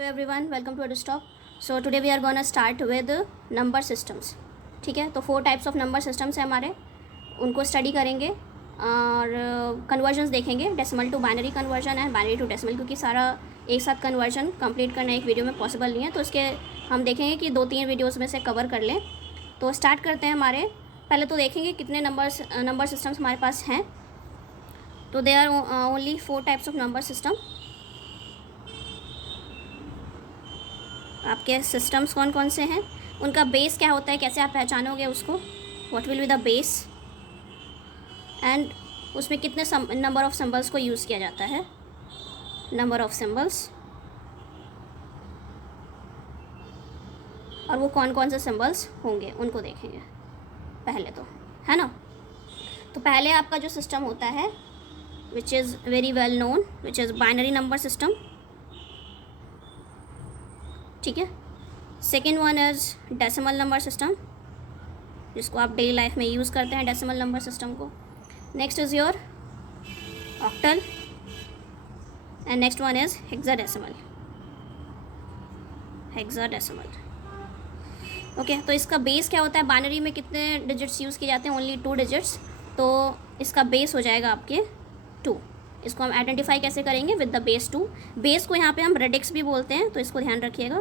Hello everyone, welcome to Edstock. So today we are gonna start with number systems. ठीक है, तो 4 types of number systems हैं हमारे, उनको स्टडी करेंगे और कन्वर्जन्स देखेंगे। डेसिमल टू बाइनरी कन्वर्जन है, बाइनरी टू डेसिमल, क्योंकि सारा एक साथ कन्वर्जन कंप्लीट करना एक वीडियो में पॉसिबल नहीं है, तो इसके हम देखेंगे कि 2-3 वीडियोज़ में से कवर कर लें। तो स्टार्ट करते हैं। हमारे पहले तो देखेंगे कितने नंबर सिस्टम्स हमारे पास हैं। तो they are only 4 types of number system. आपके सिस्टम्स कौन कौन से हैं, उनका बेस क्या होता है, कैसे आप पहचानोगे उसको, what will be the base, and उसमें कितने नंबर ऑफ सिंबल्स को यूज़ किया जाता है, नंबर ऑफ सिंबल्स, और वो कौन कौन से सिंबल्स होंगे उनको देखेंगे पहले, तो है ना। तो पहले आपका जो सिस्टम होता है which is very well known, which is binary number system. ठीक है। Second one is decimal number system, जिसको आप डेली लाइफ में यूज़ करते हैं, डेसिमल नंबर सिस्टम को। Next is your octal, and next one is hexadecimal. Okay, तो इसका बेस क्या होता है, बाइनरी में कितने डिजिट्स यूज़ किए जाते हैं, ओनली 2 डिजिट्स, तो इसका बेस हो जाएगा आपके 2। इसको हम आइडेंटिफाई कैसे करेंगे, विद द बेस 2। बेस को यहाँ पे हम रेडिक्स भी बोलते हैं, तो इसको ध्यान रखिएगा।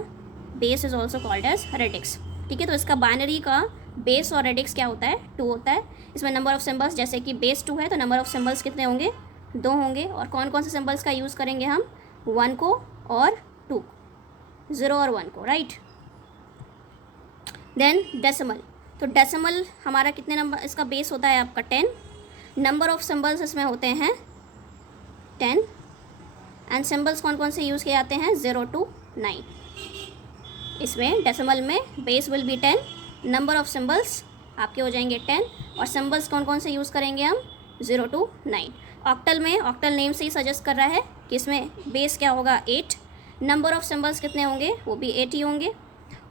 Base is also called as radix. ठीक है, तो इसका बाइनरी का बेस और रेडिक्स क्या होता है, 2 होता है। इसमें नंबर ऑफ सिंबल्स, जैसे कि बेस 2 है तो नंबर ऑफ सिंबल्स कितने होंगे, 2 होंगे। और कौन कौन से सिंबल्स का यूज़ करेंगे हम, 1 को और 2, 0 और 1 को, राइट। देन डेसिमल, तो डेसिमल हमारा कितने नंबर, इसका बेस होता है आपका 10। नंबर ऑफ सिंबल्स इसमें होते हैं 10, एंड सिंबल्स कौन कौन से यूज़ किए जाते हैं, 0 to 9। इसमें डेसिमल में base will be 10, number of symbols आपके हो जाएंगे 10, और सिंबल्स कौन कौन से यूज़ करेंगे हम, 0 to 9। ऑक्टल में, ऑक्टल नेम से ही सजेस्ट कर रहा है कि इसमें बेस क्या होगा, 8, नंबर ऑफ सिंबल्स कितने होंगे, वो भी 8 ही होंगे,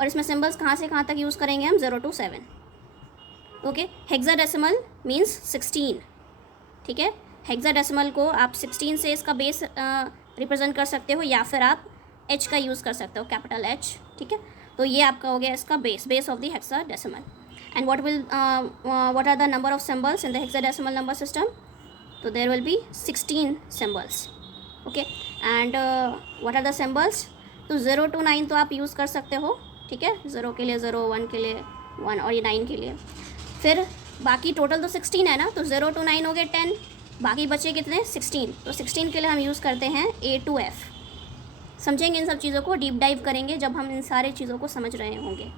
और इसमें सिंबल्स कहाँ से कहाँ तक यूज़ करेंगे हम, 0 to 7। Okay, hexadecimal means 16। ठीक है, हेक्साडेसिमल को आप 16 से इसका बेस रिप्रेजेंट कर सकते हो, या फिर आप H का यूज़ कर सकते हो, कैपिटल H। ठीक है, तो ये आपका हो गया इसका base of the hexadecimal. And what are the number of symbols in the hexadecimal number system, तो there will be 16 symbols. Okay, and what are the symbols, तो 0 to 9 तो आप यूज़ कर सकते हो। ठीक है, 0 के लिए 0, 1 के लिए 1, और ये 9 के लिए। फिर बाकी टोटल तो 16 है ना, तो 0 to 9 हो गए 10, बाकी बचे कितने, 16। तो 16 के लिए हम यूज़ करते हैं A to F। समझेंगे इन सब चीज़ों को, डीप डाइव करेंगे जब हम इन सारे चीज़ों को समझ रहे होंगे।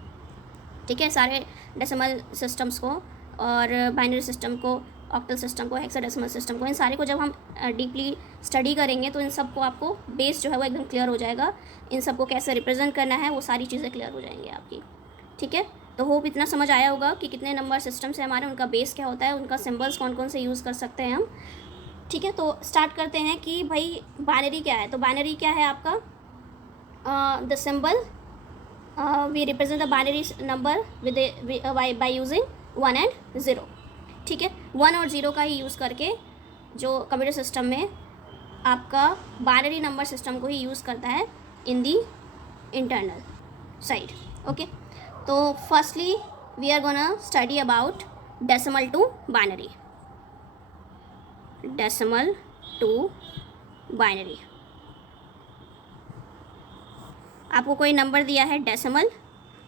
ठीक है, सारे डेसिमल सिस्टम्स को और बाइनरी सिस्टम को, ऑक्टल सिस्टम को, हेक्साडेसिमल सिस्टम को, इन सारे को जब हम डीपली स्टडी करेंगे तो इन सब को आपको बेस जो है वो एकदम क्लियर हो जाएगा। इन सब को कैसे रिप्रेजेंट करना है वो सारी चीज़ें क्लियर हो जाएंगी आपकी। ठीक है, तो होप इतना समझ आया होगा कि कितने नंबर सिस्टम्स हैं हमारे, उनका बेस क्या होता है, उनका सिंबल्स कौन कौन से यूज़ कर सकते हैं हम। ठीक है, तो स्टार्ट करते हैं कि भाई बाइनरी क्या है। तो बाइनरी क्या है आपका, the symbol we represent the binary number with by using 1 and 0। ठीक है, 1 और 0 का ही यूज़ करके जो कंप्यूटर सिस्टम में आपका बाइनरी नंबर सिस्टम को ही यूज़ करता है in the internal side. Okay, तो firstly we are gonna study about decimal to binary. Decimal to binary, आपको कोई नंबर दिया है डेसिमल,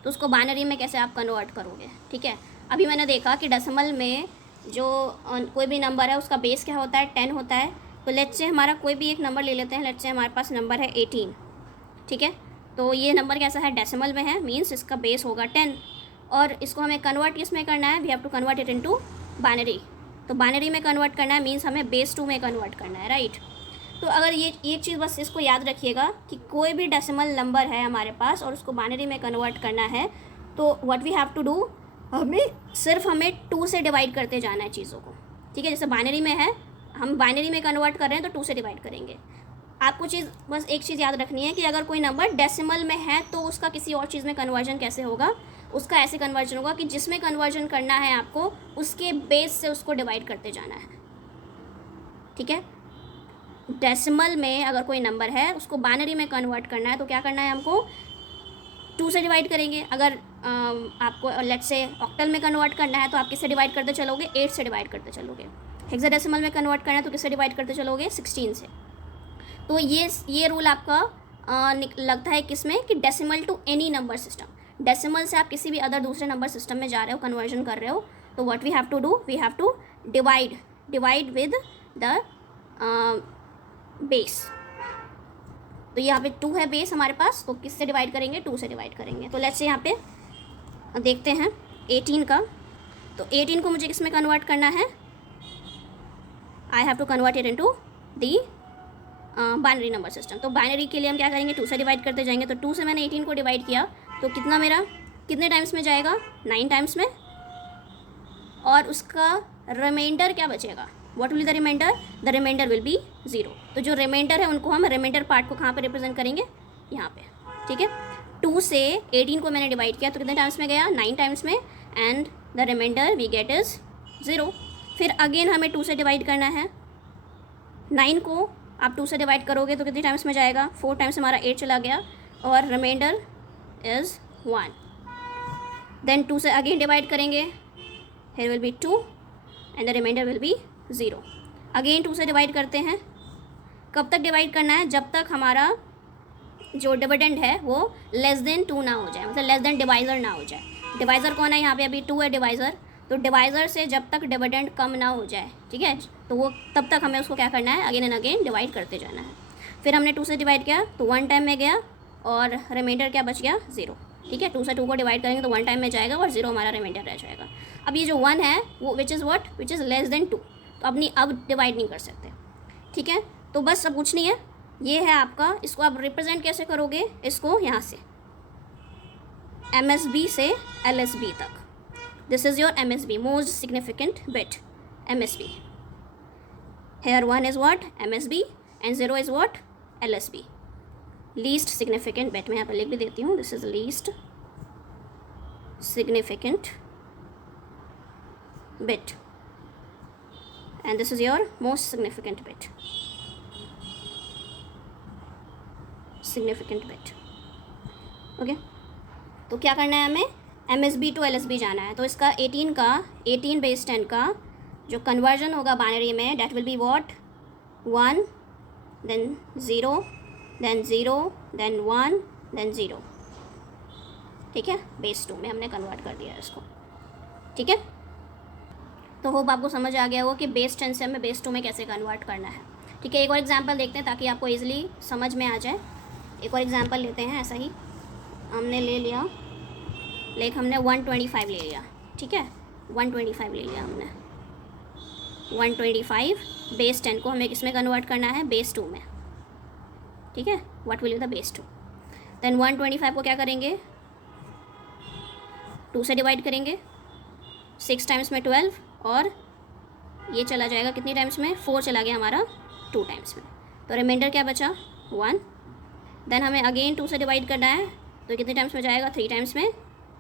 तो उसको बाइनरी में कैसे आप कन्वर्ट करोगे। ठीक है, अभी मैंने देखा कि डेसिमल में जो कोई भी नंबर है उसका बेस क्या होता है, 10 होता है। तो लेट्स से हमारा कोई भी एक नंबर ले लेते हैं, लेट्स से हमारे पास नंबर है 18। ठीक है, तो ये नंबर कैसा है, डेसिमल में है, मीन्स इसका बेस होगा 10, और इसको हमें कन्वर्ट किस में करना है, we have to convert it into binary. तो बाइनरी में कन्वर्ट करना है, मीन्स हमें बेस 2 में कन्वर्ट करना है, राइट। तो अगर ये एक चीज़ बस इसको याद रखिएगा कि कोई भी डेसिमल नंबर है हमारे पास और उसको बाइनरी में कन्वर्ट करना है, तो what we have to do, हमें 2 से डिवाइड करते जाना है चीज़ों को। ठीक है, जैसे बाइनरी में है, हम बाइनरी में कन्वर्ट कर रहे हैं तो 2 से डिवाइड करेंगे। आपको बस एक चीज़ याद रखनी है कि अगर कोई नंबर डेसिमल में है तो उसका किसी और चीज़ में कन्वर्जन कैसे होगा, उसका ऐसे कन्वर्जन होगा कि जिसमें कन्वर्जन करना है आपको उसके बेस से उसको डिवाइड करते जाना है। ठीक है, डेसिमल में अगर कोई नंबर है उसको बाइनरी में कन्वर्ट करना है तो क्या करना है हमको, 2 से डिवाइड करेंगे। अगर आपको लेट्स से ऑक्टल में कन्वर्ट करना है तो आप किससे डिवाइड करते चलोगे, 8 से डिवाइड करते चलोगे। हेक्साडेसिमल में कन्वर्ट करना है तो किससे डिवाइड करते चलोगे, 16 से। तो ये रूल आपका लगता है किसमें, कि decimal to any number system. Decimal से आप किसी भी अदर दूसरे नंबर सिस्टम में जा रहे हो, कन्वर्जन कर रहे हो, तो what we have to do, we have to divide with the base. तो यहाँ पे 2 है बेस हमारे पास, तो किससे डिवाइड करेंगे, 2 से डिवाइड करेंगे। तो लेट्स से यहाँ पे देखते हैं 18 का। तो 18 को मुझे किस में कन्वर्ट करना है, I have to convert it into the binary number system. तो बाइनरी के लिए हम क्या करेंगे, 2 से डिवाइड करते जाएंगे। तो 2 से मैंने 18 को डिवाइड किया तो कितना मेरा कितने टाइम्स में जाएगा, 9 टाइम्स में, और उसका रिमाइंडर क्या बचेगा, what will the remainder, the remainder will be 0। तो जो रिमाइंडर है उनको हम रिमाइंडर पार्ट को कहाँ पे रिप्रेजेंट करेंगे, यहाँ पे, ठीक है। 2 से 18 को मैंने डिवाइड किया तो कितने टाइम्स में गया, 9 टाइम्स में, and the remainder we get is 0। फिर अगेन हमें 2 से डिवाइड करना है। 9 को आप 2 से डिवाइड करोगे तो कितने टाइम्स में जाएगा, 4 टाइम्स हमारा 8 चला गया, और रिमाइंडर इज़ 1। देन 2 से अगेन डिवाइड करेंगे, here will be 2 and the remainder will be 0। Again 2 से डिवाइड करते हैं। कब तक डिवाइड करना है, जब तक हमारा जो डिविडेंड है वो लेस देन 2 ना हो जाए, मतलब लेस देन डिवाइज़र ना हो जाए। डिवाइज़र कौन है यहाँ पे, अभी 2 है डिवाइज़र, तो डिवाइज़र से जब तक डिविडेंड कम ना हो जाए, ठीक है, तो वो तब तक हमें उसको क्या करना है, अगेन एंड अगेन डिवाइड करते जाना है। फिर हमने 2 से डिवाइड किया तो 1 टाइम में गया, और रिमाइंडर क्या बच गया, 0, ठीक है। 2 से 2 को डिवाइड करेंगे तो 1 टाइम में जाएगा, और 0 हमारा रिमाइंडर रह जाएगा। अब ये जो 1 है वो विच इज़ लेस देन 2, तो अब डिवाइड नहीं कर सकते, ठीक है। तो बस अब कुछ नहीं है, ये है आपका, इसको आप रिप्रेजेंट कैसे करोगे, इसको यहाँ से MSB से LSB तक, this is your MSB, most significant bit, MSB। Here 1 is what, MSB, and 0 is what, LSB, least significant bit. मैं यहाँ पर लिख भी देती हूँ, this is least significant bit and this is your most significant bit, okay. तो क्या करना है हमें, MSB टू LSB जाना है। तो इसका 18 बेस 10 का जो कन्वर्जन होगा बाइनरी में, that will be what, 1 then 0 then 0 then 1 then 0, ठीक है। बेस 2 में हमने कन्वर्ट कर दिया इसको, ठीक है। तो होप आपको समझ आ गया हो कि बेस 10 से हमें बेस 2 में कैसे कन्वर्ट करना है, ठीक है। एक और एग्जांपल देखते हैं ताकि आपको इजीली समझ में आ जाए। एक और एग्जांपल लेते हैं, ऐसा ही हमने ले लिया, लाइक हमने 125 ले लिया, ठीक है, 125 ले लिया हमने, 125 बेस 10 को हमें किस में कन्वर्ट करना है, बेस 2 में, ठीक है। What will be the base 2, then 125 को क्या करेंगे, 2 से डिवाइड करेंगे, 6 टाइम्स में 12, और ये चला जाएगा कितनी टाइम्स में, 4 चला गया हमारा 2 टाइम्स में, तो रिमाइंडर क्या बचा, 1। देन हमें अगेन 2 से डिवाइड करना है तो कितने टाइम्स में जाएगा, 3 टाइम्स में,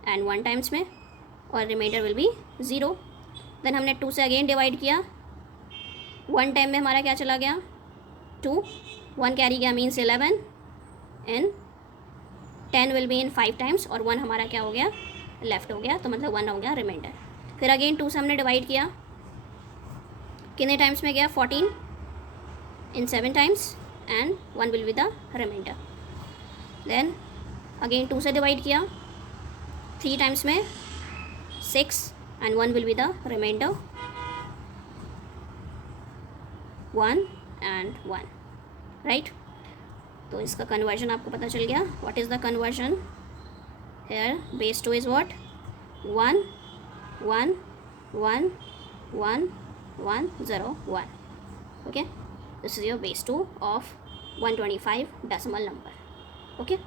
एंड 1 टाइम्स में, और रिमाइंडर विल बी 0। देन हमने 2 से अगेन डिवाइड किया, 1 टाइम में हमारा क्या चला गया, 2, 1 कैरी गया means 11, and 10 will be in 5 times, और 1 हमारा क्या हो गया, लेफ्ट हो गया, तो मतलब 1 हो गया रिमाइंडर। फिर अगेन 2 से हमने डिवाइड किया, कितने टाइम्स में गया, 14 in 7 times, and 1 will be the remainder. Then again 2 से डिवाइड किया, 3 टाइम्स में 6, and 1 will be the remainder, 1 and 1, right. तो इसका कन्वर्जन आपको पता चल गया, what is the conversion, here base 2 is what, 1 1 1 1 1 0 1, okay, this is your base 2 of 125 decimal number, okay।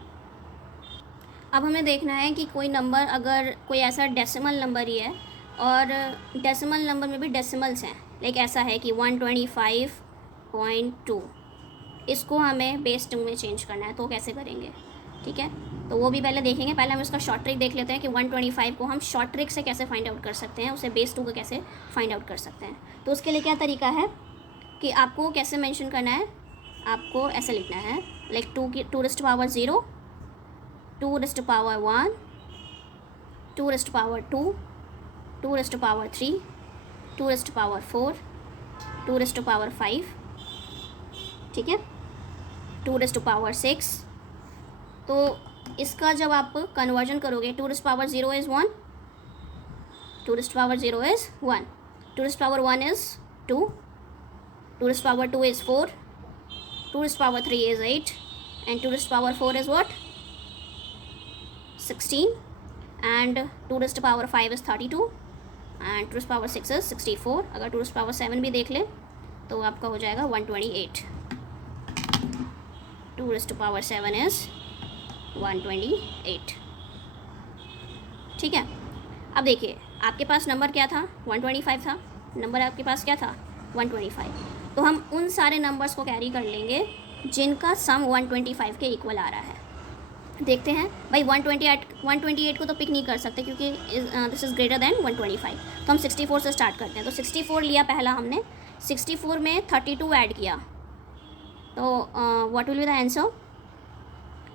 अब हमें देखना है कि कोई नंबर, अगर कोई ऐसा डेसिमल नंबर ही है, और डेसिमल नंबर में भी डेसिमल्स हैं, लाइक ऐसा है कि 125.2, इसको हमें बेस 2 में चेंज करना है, तो कैसे करेंगे, ठीक है। तो वो भी पहले देखेंगे, पहले हम इसका शॉर्ट ट्रिक देख लेते हैं कि 125 को हम शॉर्ट ट्रिक से कैसे फाइंड आउट कर सकते हैं, उसे बेस 2 को कैसे फाइंड आउट कर सकते हैं। तो उसके लिए क्या तरीका है कि आपको कैसे मेंशन करना है, आपको ऐसे लिखना है, like 2 raised power 0, 2 raised power 1, 2 raised power 2, 2 raised power 3, 2 raised power 4, 2 raised power 5, ठीक है, 2 रेस्ट पावर 6। तो इसका जब आप कन्वर्जन करोगे, 2 raised power 0 is 1, 2 raised power 0 is 1, 2 raised power 1 is 2, 2 raised power 2 is 4, 2 raised power 3 is 8, and 2 raised power 4 is what, 16, and 2 raised power 5 is 32, and 2 raised power 6 is 64। अगर 2 raised power 7 भी देख ले तो आपका हो जाएगा 128। 2 raised power 7 is 128, ठीक है। अब देखिए आपके पास नंबर क्या था, 125 था, नंबर आपके पास क्या था, 125। तो हम उन सारे नंबर्स को कैरी कर लेंगे जिनका सम 125 के इक्वल आ रहा है। देखते हैं भाई, 128 को तो पिक नहीं कर सकते क्योंकि दिस इज़ ग्रेटर देन 125। तो हम 64 से स्टार्ट करते हैं। तो 64 लिया पहला हमने, 64 में 32 ऐड किया, तो what will be the answer,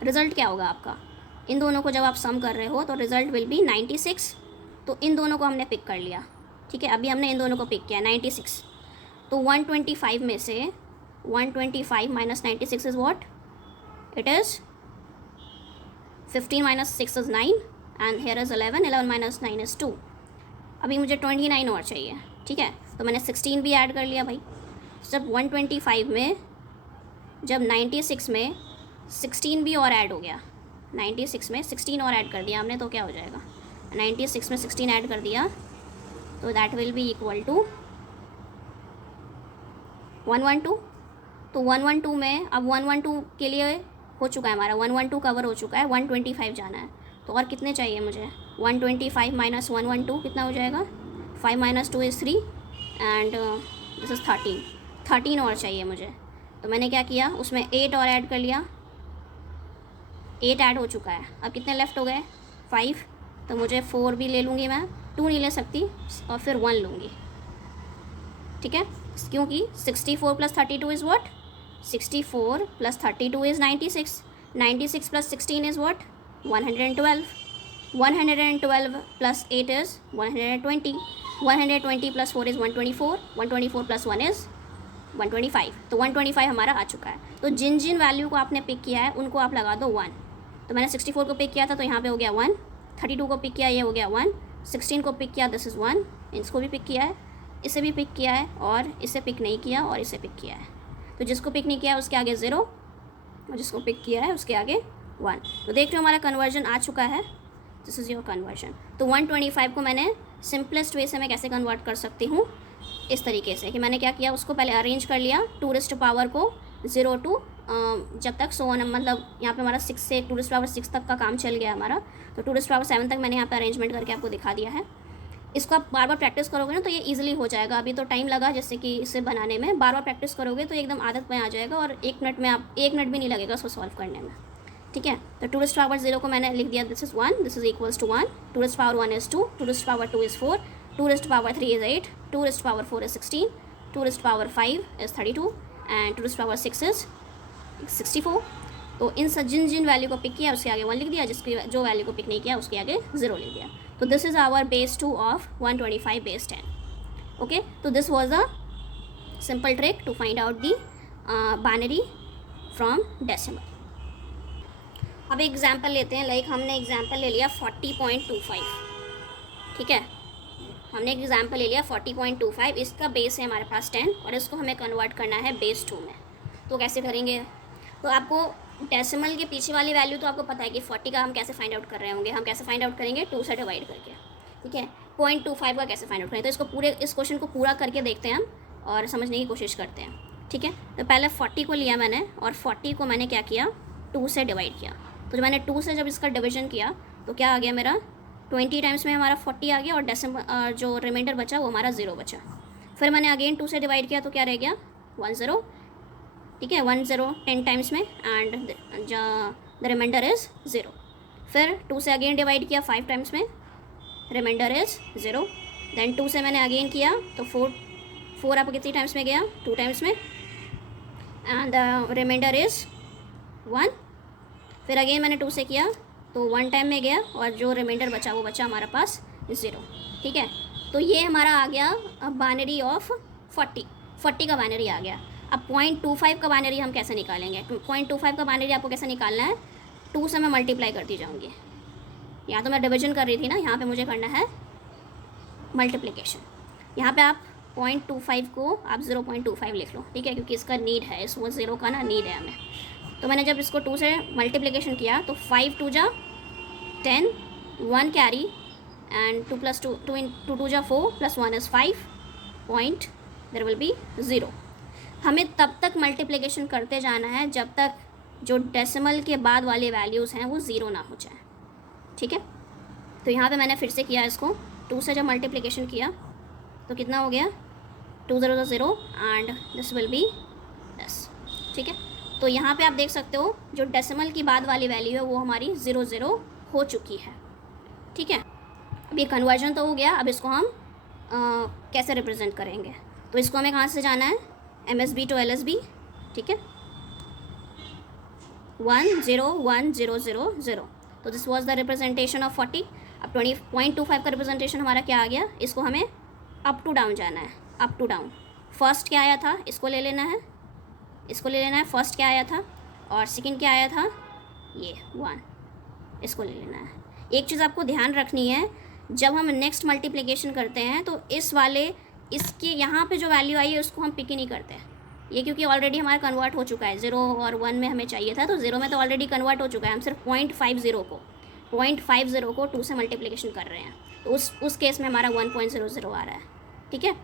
result क्या होगा आपका। इन दोनों को जब आप सम कर रहे हो तो रिज़ल्ट विल बी 96। तो इन दोनों को हमने पिक कर लिया, ठीक है। अभी हमने इन दोनों को पिक किया 96। तो 125 में से 125 minus 96 is what, it is 15 minus 6 is 9, and here is 11, 11 minus 9 is 2। अभी मुझे 29 और चाहिए, ठीक है। तो मैंने 16 भी ऐड कर लिया भाई। जब 125 में, जब 96 में 16 भी और ऐड हो गया, 96 में 16 और ऐड कर दिया हमने, तो क्या हो जाएगा, 96 में 16 ऐड कर दिया तो that will be equal to 112। तो 112 में अब 112 के लिए हो चुका है हमारा, 112 कवर हो चुका है, 125 जाना है। तो और कितने चाहिए मुझे, 125 माइनस 112 कितना हो जाएगा, 5 minus 2 is 3, and this is 13 और चाहिए मुझे। तो मैंने क्या किया, उसमें 8 और ऐड कर लिया, 8 ऐड हो चुका है। अब कितने लेफ़्ट हो गए, 5। तो मुझे 4 भी ले लूँगी मैं, 2 नहीं ले सकती, और फिर 1 लूँगी, ठीक है। क्योंकि 64 plus 32 is what, 64 plus 32 is 96, 96 plus 16 is what, 112, 112 plus 8 is 120, 120 plus 4 is 124, 124 plus 1 is 125। तो 125 हमारा आ चुका है। तो जिन जिन वैल्यू को आपने पिक किया है उनको आप लगा दो 1। तो मैंने 64 को पिक किया था तो यहाँ पे हो गया 1, 32 को पिक किया, ये हो गया 1, 16 को पिक किया, दिस इज़ 1, इसको भी पिक किया है, इसे भी पिक किया है, और इसे पिक नहीं किया, और इसे पिक किया है। तो जिसको पिक नहीं किया उसके आगे 0, और जिसको पिक किया है उसके आगे 1। तो देख रहे हो हमारा कन्वर्जन आ चुका है, दिस इज़ योर कन्वर्जन। तो 125 को मैंने सिंपलेस्ट वे से मैं कैसे कन्वर्ट कर सकती हूँ, इस तरीके से कि मैंने क्या किया, उसको पहले अरेंज कर लिया, 2 रेस्ट पावर को 0 टू जब तक 100, मतलब यहाँ पे हमारा 6 से 2 रेस्ट पावर 6 तक का काम चल गया हमारा। तो 2 रेस्ट पावर 7 तक मैंने यहाँ पे अरेंजमेंट करके आपको दिखा दिया है। इसको आप बार बार प्रैक्टिस करोगे ना तो ये इजीली हो जाएगा। अभी तो टाइम लगा जैसे कि इसे बनाने में, बार बार प्रैक्टिस करोगे तो एकदम आदत में आ जाएगा, और 1 मिनट में आप 1 मिनट भी नहीं लगेगा उसको सॉल्व करने में, ठीक है। तो 2 रेस्ट पावर 0 को मैंने लिख दिया, this is 1, this is equals to 1, 2 raised power 1 is 2, 2 raised power 2 is 4, 2 raised power 3 is 8, 2 raised power 4 is 16, 2 raised power 5 is 32, and 2 raised power 6 is 64। तो इन जिन जिन वैल्यू को पिक किया उसके आगे 1 लिख दिया, जिसकी जो वैल्यू को पिक नहीं किया उसके आगे 0 लिख दिया। तो this is our base 2 of 125 base 10। Okay, तो this was a simple trick to find out the binary from decimal. अब एग्जाम्पल लेते हैं, लाइक हमने एग्जाम्पल ले लिया 40.25, ठीक है। हमने एग्जाम्पल ले लिया 40.25, इसका बेस है हमारे पास 10, और इसको हमें कन्वर्ट करना है बेस 2 में। तो कैसे करेंगे, तो आपको डेसिमल के पीछे वाली वैल्यू तो आपको पता है कि 40 का हम कैसे फाइंड आउट कर रहे होंगे, हम कैसे फाइंड आउट करेंगे, 2 से डिवाइड करके, ठीक है। 0.25 का कैसे फाइंड आउट करें, तो इसको पूरे इस क्वेश्चन को पूरा करके देखते हैं हम और समझने की कोशिश करते हैं, ठीक है। तो पहले 40 को लिया मैंने, और 40 को मैंने क्या किया, 2 से डिवाइड किया। तो जब मैंने 2 से जब इसका डिवीजन किया तो क्या आ गया मेरा, 20 टाइम्स में हमारा 40 आ गया, और डेसिमल जो रिमाइंडर बचा वो हमारा 0 बचा। फिर मैंने अगेन 2 से डिवाइड किया तो क्या रह गया, 10, ठीक है, 10 10 टाइम्स में, एंड द रिमाइंडर इज़ 0। फिर 2 से अगेन डिवाइड किया 5 टाइम्स में, रिमाइंडर इज़ 0। देन 2 से मैंने अगेन किया तो 4 आपको कितनी टाइम्स में गया, 2 टाइम्स में, एंड द रिमाइंडर इज़ 1। फिर अगेन मैंने 2 से किया तो 1 टाइम में गया और जो रिमाइंडर बचा वो बचा हमारे पास 0। ठीक है, तो ये हमारा आ गया बाइनरी ऑफ 40 का बाइनरी आ गया। अब 0.25 का बाइनरी हम कैसे निकालेंगे? 0.25 का बाइनरी आपको कैसे निकालना है? 2 से मैं मल्टीप्लाई करती जाऊँगी। यहाँ तो मैं डिवीजन कर रही थी ना, यहाँ पे मुझे करना है मल्टीप्लिकेशन। यहाँ पे आप 0.25 को आप 0.25 लिख लो, ठीक है, क्योंकि इसका नीड है, इस वो 0 का ना नीड है हमें। तो मैंने जब इसको 2 से मल्टीप्लिकेशन किया तो 5 2 जा 10, 1 कैरी एंड 2 + 2 2 2 जा 4 + 1 is 5 point there will be 0। हमें तब तक मल्टीप्लिकेशन करते जाना है जब तक जो डेसिमल के बाद वाले वैल्यूज़ हैं वो 0 ना हो जाए। ठीक है, तो यहाँ पे मैंने फिर से किया इसको 2 से जब मल्टीप्लिकेशन किया तो कितना हो गया 2 0 0 and this will be this. ठीक है, तो यहाँ पे आप देख सकते हो जो डेसिमल की बाद वाली वैल्यू है वो हमारी 0 0 हो चुकी है। ठीक है, अब ये कन्वर्जन तो हो गया। अब इसको हम कैसे रिप्रेजेंट करेंगे? तो इसको हमें कहाँ से जाना है? MSB to LSB। ठीक है, 1 0 1 0 0 0। तो this was the representation of 40। अब 20.25 का रिप्रेजेंटेशन हमारा क्या आ गया? इसको हमें अप टू डाउन जाना है, अप टू डाउन। फर्स्ट क्या आया था इसको ले लेना है, इसको ले लेना है। फर्स्ट क्या आया था और सेकंड क्या आया था? ये 1, इसको ले लेना है। एक चीज़ आपको ध्यान रखनी है, जब हम नेक्स्ट मल्टीप्लिकेशन करते हैं तो इस वाले इसके यहाँ पे जो वैल्यू आई है उसको हम पिक ही नहीं करते हैं। ये क्योंकि ऑलरेडी हमारा कन्वर्ट हो चुका है, 0 और 1 में हमें चाहिए था तो 0 में तो ऑलरेडी कन्वर्ट हो चुका है। हम सिर्फ 0.50 को 2 से मल्टीप्लिकेशन कर रहे हैं, तो उस केस में हमारा 1.00 आ रहा है। ठीक है,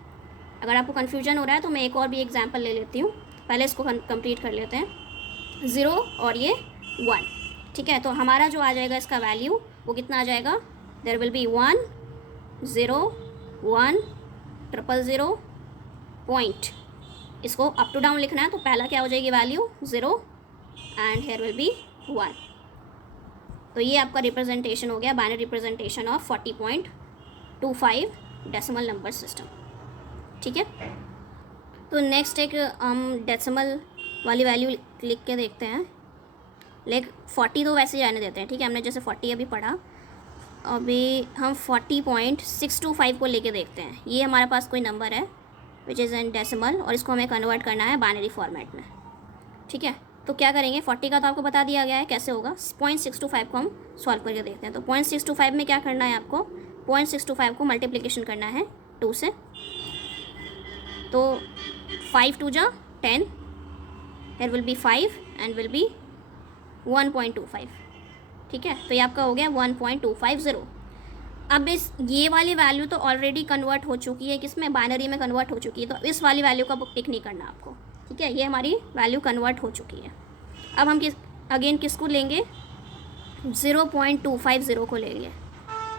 अगर आपको कन्फ्यूजन हो रहा है तो मैं एक और भी एग्जाम्पल ले लेती हूँ। पहले इसको कंप्लीट कर लेते हैं। 0 और ये 1। ठीक है, तो हमारा जो आ जाएगा इसका वैल्यू वो कितना आ जाएगा? There will be 1 0 1 000 point. इसको अप टू डाउन लिखना है तो पहला क्या हो जाएगी value? 0 and here will be 1। तो ये आपका रिप्रेजेंटेशन हो गया, binary representation of 40.25 decimal number system. ठीक है, तो नेक्स्ट एक हम डेसिमल वाली वैल्यू लिख के देखते हैं। लाइक 40 तो वैसे ही आने देते हैं। ठीक है, हमने जैसे 40 अभी पढ़ा, अभी हम 40.625 को लेके देखते हैं। ये हमारे पास कोई नंबर है विच इज़ इन डेसिमल और इसको हमें कन्वर्ट करना है बाइनरी फॉर्मेट में। ठीक है, तो क्या करेंगे? 40 का तो आपको बता दिया गया है कैसे होगा। 0.625 को हम सॉल्व करके देखते हैं। तो 0.625 में क्या करना है आपको? 0.625 को मल्टीप्लिकेशन करना है 2 से। तो 5 2 जा 10, here will be 5 and will be 1.25। ठीक है, तो ये आपका हो गया 1.250। अब ये वाली वैल्यू तो ऑलरेडी कन्वर्ट हो चुकी है, किसमें? बाइनरी में कन्वर्ट हो चुकी है, तो इस वाली वैल्यू का पिक नहीं करना आपको। ठीक है, ये हमारी वैल्यू कन्वर्ट हो चुकी है। अब हम किसको लेंगे? 0.250 को लेंगे।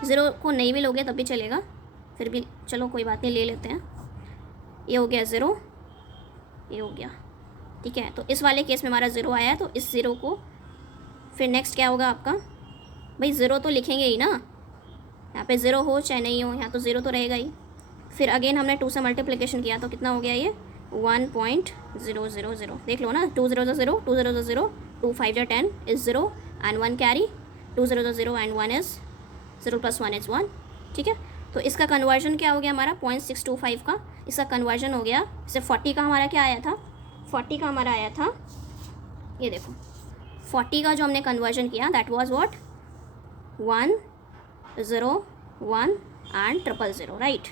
0 को नहीं भी लोगे तब भी चलेगा, फिर भी चलो कोई बात नहीं, ले लेते हैं। ये हो गया 0, ये हो गया। ठीक है, तो इस वाले केस में हमारा 0 आया है, तो इस 0 को फिर नेक्स्ट क्या होगा आपका? भाई 0 तो लिखेंगे ही ना, यहाँ पे 0 हो चाहे नहीं हो, यहाँ तो 0 तो रहेगा ही। फिर अगेन हमने 2 से मल्टीप्लिकेशन किया तो कितना हो गया ये? 1.000। देख लो ना, 2 0 0 2 0 0 2 5 10 is 0 and 1 carry, 2 0 0 and 1 is 0 + 1 is 1। ठीक है, तो इसका कन्वर्जन क्या हो गया हमारा? 0.625 का इसका कन्वर्जन हो गया। जैसे 40 का हमारा क्या आया था? 40 का हमारा आया था, ये देखो 40 का जो हमने कन्वर्जन किया that was what? 1 0 1 and 000, right.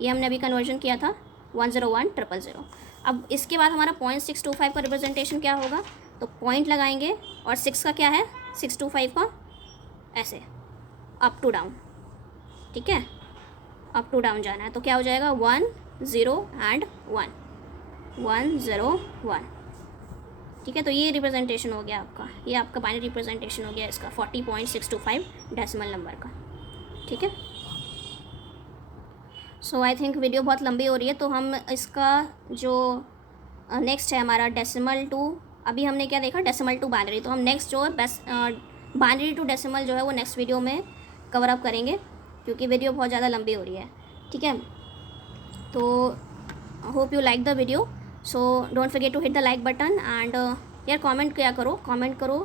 ये हमने अभी कन्वर्जन किया था 1 0 1 000। अब इसके बाद हमारा 0.625 का रिप्रेजेंटेशन क्या होगा? तो पॉइंट लगाएंगे और 6 का क्या है? 625 का ऐसे अप टू डाउन। ठीक है, अप टू डाउन जाना है तो क्या हो जाएगा? 1 0 एंड 1 1 0 1। ठीक है, तो ये रिप्रेजेंटेशन हो गया आपका, ये आपका बाइनरी रिप्रेजेंटेशन हो गया इसका 40.625 डेसिमल नंबर का। ठीक है, सो आई थिंक वीडियो बहुत लंबी हो रही है, तो हम इसका जो नेक्स्ट है हमारा डेसिमल टू, अभी हमने क्या देखा? Decimal to binary. तो हम नेक्स्ट जो बाइनरी टू डेसिमल जो है वो नेक्स्ट वीडियो में कवर अप करेंगे, क्योंकि वीडियो बहुत ज़्यादा लंबी हो रही है। ठीक है, तो hope you like the video. So don't forget to hit the like button and यार कमेंट किया करो, कमेंट करो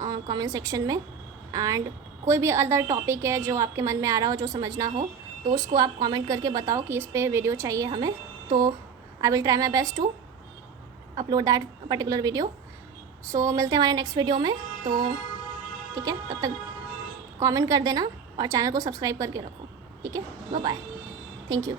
कमेंट सेक्शन में। एंड कोई भी अदर टॉपिक है जो आपके मन में आ रहा हो, जो समझना हो, तो उसको आप कमेंट करके बताओ कि इस पे वीडियो चाहिए हमें, तो I will try my best to upload that particular video. So मिलते हैं हमारे नेक्स्ट वीडियो में। तो ठीक है, तब तक कमेंट कर देना और चैनल को सब्सक्राइब करके रखो। ठीक है, बाय बाय, थैंक यू।